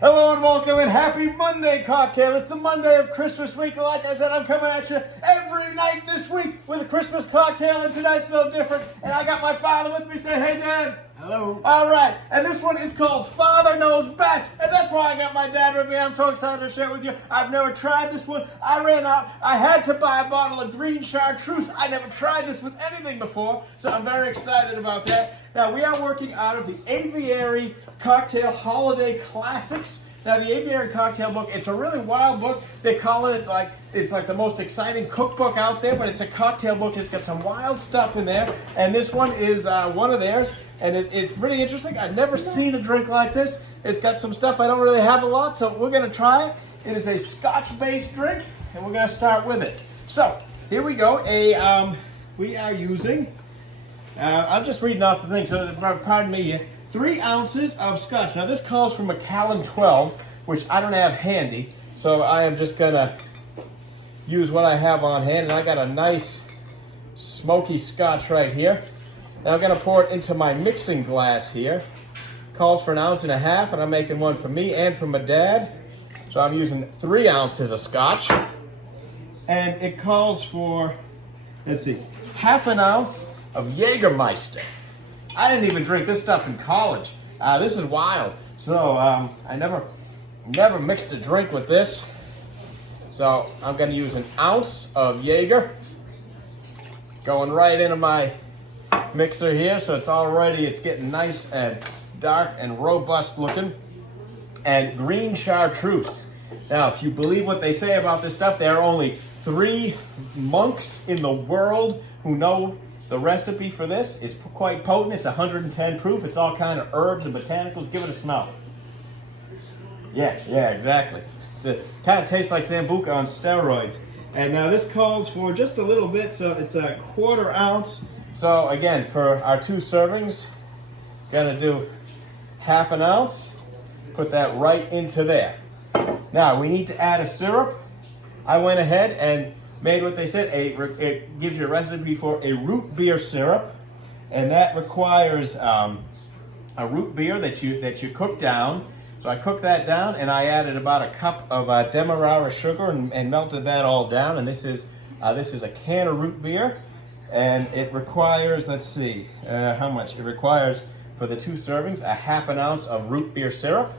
Hello and welcome and happy Monday cocktail. It's the Monday of Christmas week. Like I said, I'm coming at you every night this week with a Christmas cocktail, and tonight's no different. And I got my father with me. Say, hey, Dad. Hello. All right, and this one is called Father Knows Best, and that's why I got my dad with me. I'm so excited to share it with you. I've never tried this one. I ran out. I had to buy a bottle of green chartreuse. I never tried this with anything before, so I'm very excited about that. Now, we are working out of the Aviary Cocktail Holiday Classics. Now, the Aviary Cocktail book, it's a really wild book. They call it it's like the most exciting cookbook out there, but it's a cocktail book. It's got some wild stuff in there, and this one is one of theirs, and it's really interesting. I've never seen a drink like this. It's got some stuff I don't really have a lot, so we're going to try it. It is a Scotch-based drink, and we're going to start with it. So, here we go. We are using... I'm just reading off the thing, so pardon me here. 3 ounces of Scotch. Now this calls for Macallan 12, which I don't have handy, so I am just gonna use what I have on hand, and I got a nice smoky Scotch right here. Now I'm gonna pour it into my mixing glass here. Calls for 1.5 ounces, and I'm making one for me and for my dad. So I'm using 3 ounces of Scotch, and it calls for, let's see, 1/2 ounce of Jägermeister. I didn't even drink this stuff in college. This is wild. So I never mixed a drink with this. So I'm going to use 1 ounce of Jaeger. Going right into my mixer here. So it's getting nice and dark and robust looking. And green chartreuse. Now, if you believe what they say about this stuff, there are only 3 monks in the world who know the recipe for this. Is quite potent. It's 110 proof. It's all kind of herbs and botanicals. Give it a smell. Yeah, exactly. It kind of tastes like Sambuca on steroids. And now this calls for just a little bit, so it's a 1/4 ounce. So again, for our 2 servings, gonna do 1/2 ounce. Put that right into there. Now we need to add a syrup. I went ahead and made what they said. It gives you a recipe for a root beer syrup, and that requires a root beer that you cook down. So I cooked that down, and I added about a cup of Demerara sugar and melted that all down. And this is a can of root beer, and it requires, let's see, how much it requires for the 2 servings. 1/2 ounce of root beer syrup.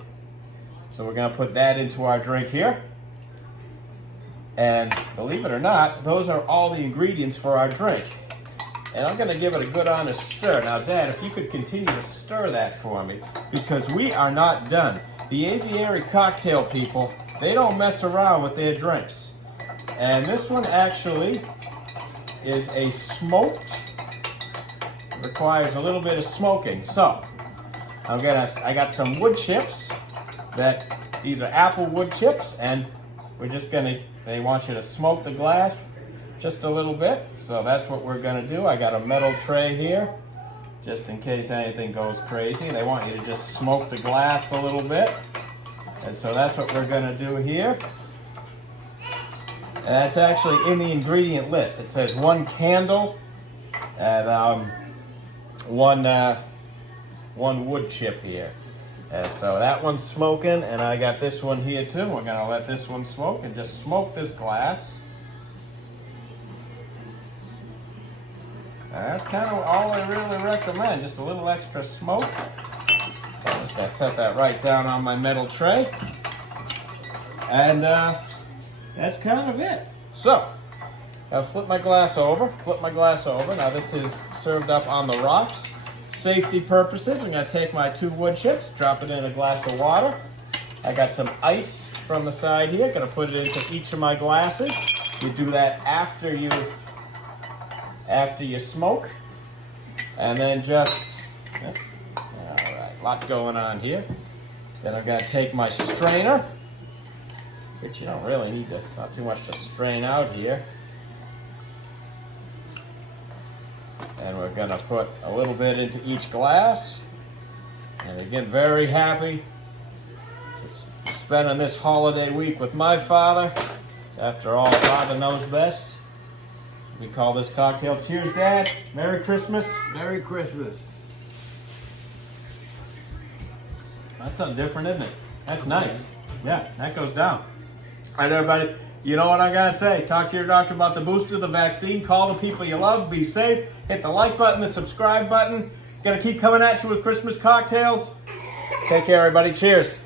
So we're gonna put that into our drink here. And believe it or not, those are all the ingredients for our drink. And I'm gonna give it a good honest stir. Now, Dad, if you could continue to stir that for me, because we are not done. The Aviary Cocktail people, they don't mess around with their drinks. And this one actually is a smoked, requires a little bit of smoking. So, I got some wood chips these are apple wood chips, and we're just they want you to smoke the glass just a little bit. So that's what we're gonna do. I got a metal tray here, just in case anything goes crazy. They want you to just smoke the glass a little bit. And so that's what we're gonna do here. And that's actually in the ingredient list. It says 1 candle and one wood chip here. And so that one's smoking, and I got this one here too. We're gonna let this one smoke and just smoke this glass. And that's kind of all I really recommend, just a little extra smoke. So I'm just gonna set that right down on my metal tray. And that's kind of it. So, I'll flip my glass over. Now this is served up on the rocks. Safety purposes, I'm going to take my 2 wood chips, drop it in a glass of water. I got some ice from the side here. Going to put it into each of my glasses. You do that after you smoke, and then just all right, lot going on here. Then I'm going to take my strainer, which you don't really need not too much to strain out here. And we're gonna put a little bit into each glass. And again, very happy to spending this holiday week with my father. After all, Father knows best. We call this cocktail. Cheers, Dad. Merry Christmas. Merry Christmas. That's something different, isn't it? That's nice. Yeah, that goes down. All right, everybody. You know what I gotta say. Talk to your doctor about the booster, the vaccine. Call the people you love. Be safe. Hit the like button, the subscribe button. Gonna keep coming at you with Christmas cocktails. Take care, everybody. Cheers.